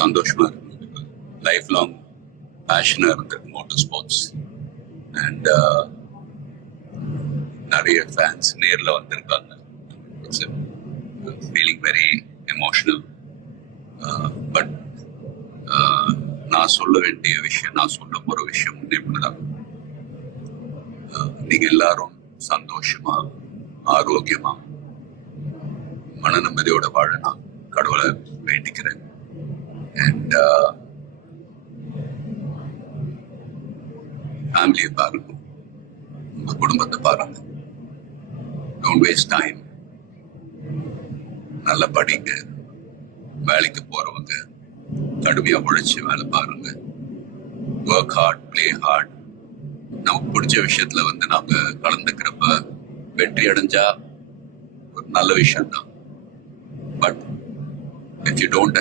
சந்தோஷமா இருக்கு. Life long பேஷனா இருந்திருக்கு மோட்டார் ஸ்போர்ட்ஸ். அண்ட் நிறைய ஃபேன்ஸ் நேரில் வந்திருக்காங்க. It's feeling very emotional. But நான் சொல்ல வேண்டிய விஷயம், நான் சொல்ல போற விஷயம் இப்படிதான். நீங்க எல்லாரும் சந்தோஷமா, ஆரோக்கியமா, மன நிம்மதியோட வாழ நான் கடவுளை வேண்டிக்கிறேன். அண்ட் ஃபேமிலியை பாருங்க, உங்க குடும்பத்தை பாருங்க. Don't waste time. நல்லா படிங்க. வேலைக்கு போறவங்க கடுமையா உழைச்சி வேலை பாருங்க. Work hard, play hard. நமக்கு பிடிச்ச விஷயத்துல நாம கலந்துக்கிறப்ப வெற்றி அடைஞ்சா ஒரு நல்ல விஷயம் தான். But if you don't